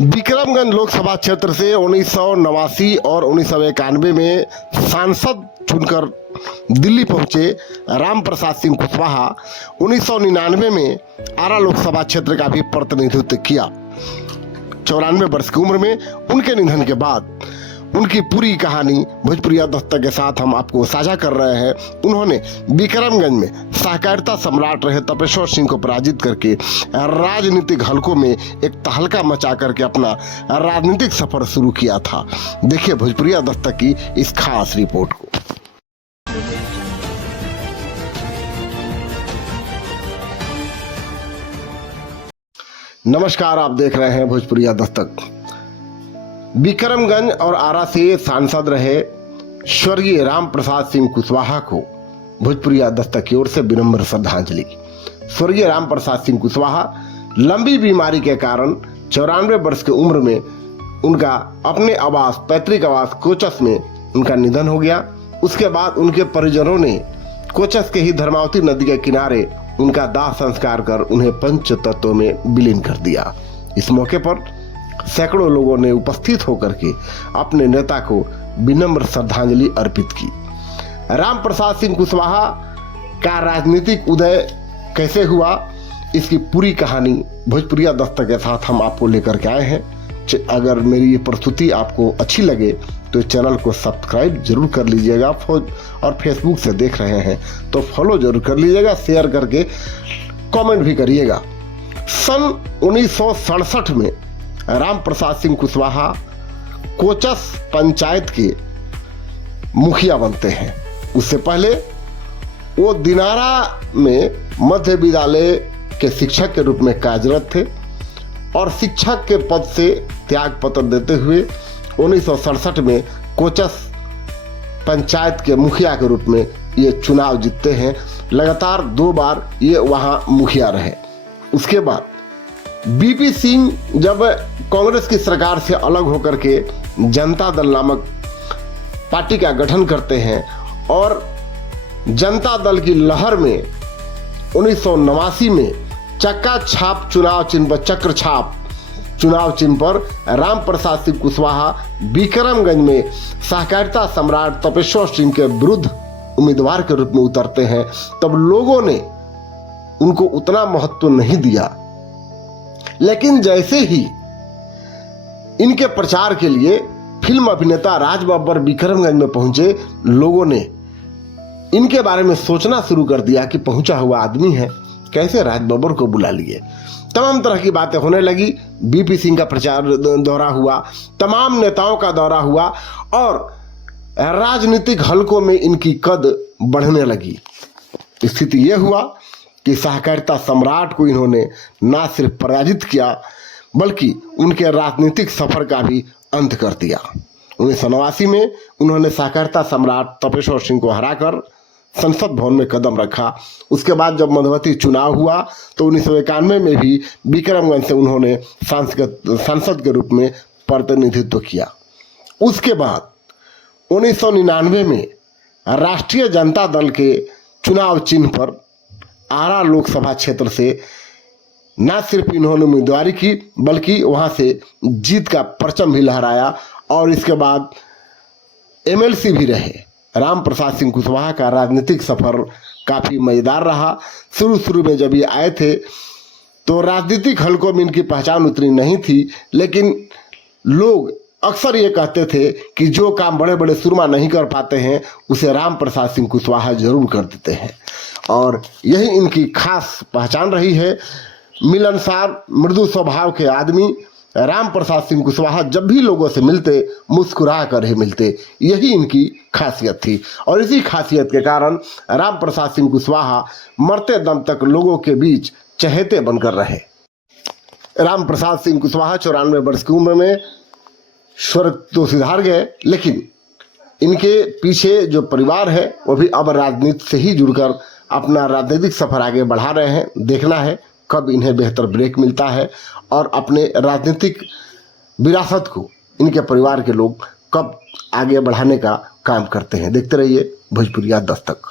विक्रमगंज लोकसभा क्षेत्र से 1989 और 1991 में सांसद चुनकर दिल्ली पहुंचे राम प्रसाद सिंह कुशवाहा 1999 में आरा लोकसभा क्षेत्र का भी प्रतिनिधित्व किया। 94 वर्ष की उम्र में उनके निधन के बाद उनकी पूरी कहानी भोजपुरिया दस्तक के साथ हम आपको साझा कर रहे हैं। उन्होंने विक्रमगंज में सहकारिता सम्राट रहे तपेश्वर सिंह को पराजित करके राजनीतिक हलकों में एक तहलका मचा करके अपना राजनीतिक सफर शुरू किया था। देखिए भोजपुरिया दस्तक की इस खास रिपोर्ट को। नमस्कार, आप देख रहे हैं भोजपुरिया दस्तक। विक्रमगंज और आरा से सांसद रहे स्वर्गीय राम प्रसाद सिंह कुशवाहा को भोजपुरिया दस्तक की ओर से विनम्र श्रद्धांजलि। स्वर्गीय राम प्रसाद सिंह कुशवाहा लंबी बीमारी के कारण 94 वर्ष की उम्र में उनका अपने आवास पैतृक आवास कोचस में उनका निधन हो गया। उसके बाद उनके परिजनों ने कोचस के ही धर्मावती नदी के किनारे उनका दाह संस्कार कर उन्हें पंच तत्वों में विलीन कर दिया। इस मौके पर सैकड़ों लोगों ने उपस्थित होकर के अपने नेता को विनम्र श्रद्धांजलि अर्पित की। राम प्रसाद सिंह कुशवाहा का राजनीतिक उदय कैसे हुआ, इसकी पूरी कहानी भोजपुरिया दस्तक के साथ हम आपको लेकर के आए हैं। अगर मेरी ये प्रस्तुति आपको अच्छी लगे तो चैनल को सब्सक्राइब जरूर कर लीजिएगा और फेसबुक से देख रहे हैं तो फॉलो जरूर कर लीजिएगा, शेयर करके कमेंट भी करिएगा। सन 1967 में राम प्रसाद सिंह कुशवाहा कोचस पंचायत के मुखिया बनते हैं। उससे पहले वो दिनारा में मध्य विद्यालय के शिक्षक के रूप में कार्यरत थे और शिक्षक के पद से त्याग पत्र देते हुए 1967 में कोचस पंचायत के मुखिया के रूप में ये चुनाव जीतते हैं। लगातार 2 बार ये वहाँ मुखिया रहे। उसके बाद बीपी सिंह जब कांग्रेस की सरकार से अलग होकर के जनता दल नामक पार्टी का गठन करते हैं और जनता दल की लहर में 1989 में चक्का छाप चुनाव चिन्ह पर चक्र छाप चुनाव चिन्ह पर राम प्रसाद सिंह कुशवाहा विक्रमगंज में सहकारिता सम्राट तपेश्वर सिंह के विरुद्ध उम्मीदवार के रूप में उतरते हैं। तब लोगों ने उनको उतना महत्व नहीं दिया, लेकिन जैसे ही इनके प्रचार के लिए फिल्म अभिनेता राज बब्बर विक्रमगंज में पहुंचे, लोगों ने इनके बारे में सोचना शुरू कर दिया कि पहुंचा हुआ आदमी है, कैसे राज बब्बर को बुला लिए। तमाम तरह की बातें होने लगी। बीपी सिंह का प्रचार दौरा हुआ, तमाम नेताओं का दौरा हुआ और राजनीतिक हलकों में इनकी कद बढ़ने लगी। स्थिति यह हुआ कि सहकारिता सम्राट को इन्होंने न सिर्फ पराजित किया बल्कि उनके राजनीतिक सफर का भी अंत कर दिया। 1989 में उन्होंने सहकारिता सम्राट तपेश्वर सिंह को हराकर संसद भवन में कदम रखा। उसके बाद जब मधुमती चुनाव हुआ तो 1991 में भी विक्रमगंज से उन्होंने सांसद के रूप में प्रतिनिधित्व किया। उसके बाद 1999 में राष्ट्रीय जनता दल के चुनाव चिन्ह पर आरा लोकसभा क्षेत्र से न सिर्फ इन्होंने उम्मीदवारी की बल्कि वहां से जीत का परचम भी लहराया और इसके बाद एमएलसी भी रहे। राम प्रसाद सिंह कुशवाहा का राजनीतिक सफर काफ़ी मज़ेदार रहा। शुरू में जब ये आए थे तो राजनीतिक हलकों में इनकी पहचान उतनी नहीं थी, लेकिन लोग अक्सर ये कहते थे कि जो काम बड़े बड़े सुरमा नहीं कर पाते हैं उसे राम प्रसाद सिंह कुशवाहा जरूर कर देते हैं और यही इनकी खास पहचान रही है। मिलनसार मृदु स्वभाव के आदमी राम प्रसाद सिंह कुशवाहा जब भी लोगों से मिलते मुस्कुरा कर ही मिलते, यही इनकी खासियत थी और इसी खासियत के कारण राम प्रसाद सिंह कुशवाहा मरते दम तक लोगों के बीच चहेते बनकर रहे। राम प्रसाद सिंह कुशवाहा 94 वर्ष की उम्र में स्वर्ग तो सिधार गए, लेकिन इनके पीछे जो परिवार है वो भी अब राजनीति से ही जुड़कर अपना राजनीतिक सफर आगे बढ़ा रहे हैं। देखना है कब इन्हें बेहतर ब्रेक मिलता है और अपने राजनीतिक विरासत को इनके परिवार के लोग कब आगे बढ़ाने का काम करते हैं। देखते रहिए भोजपुरिया दस्तक।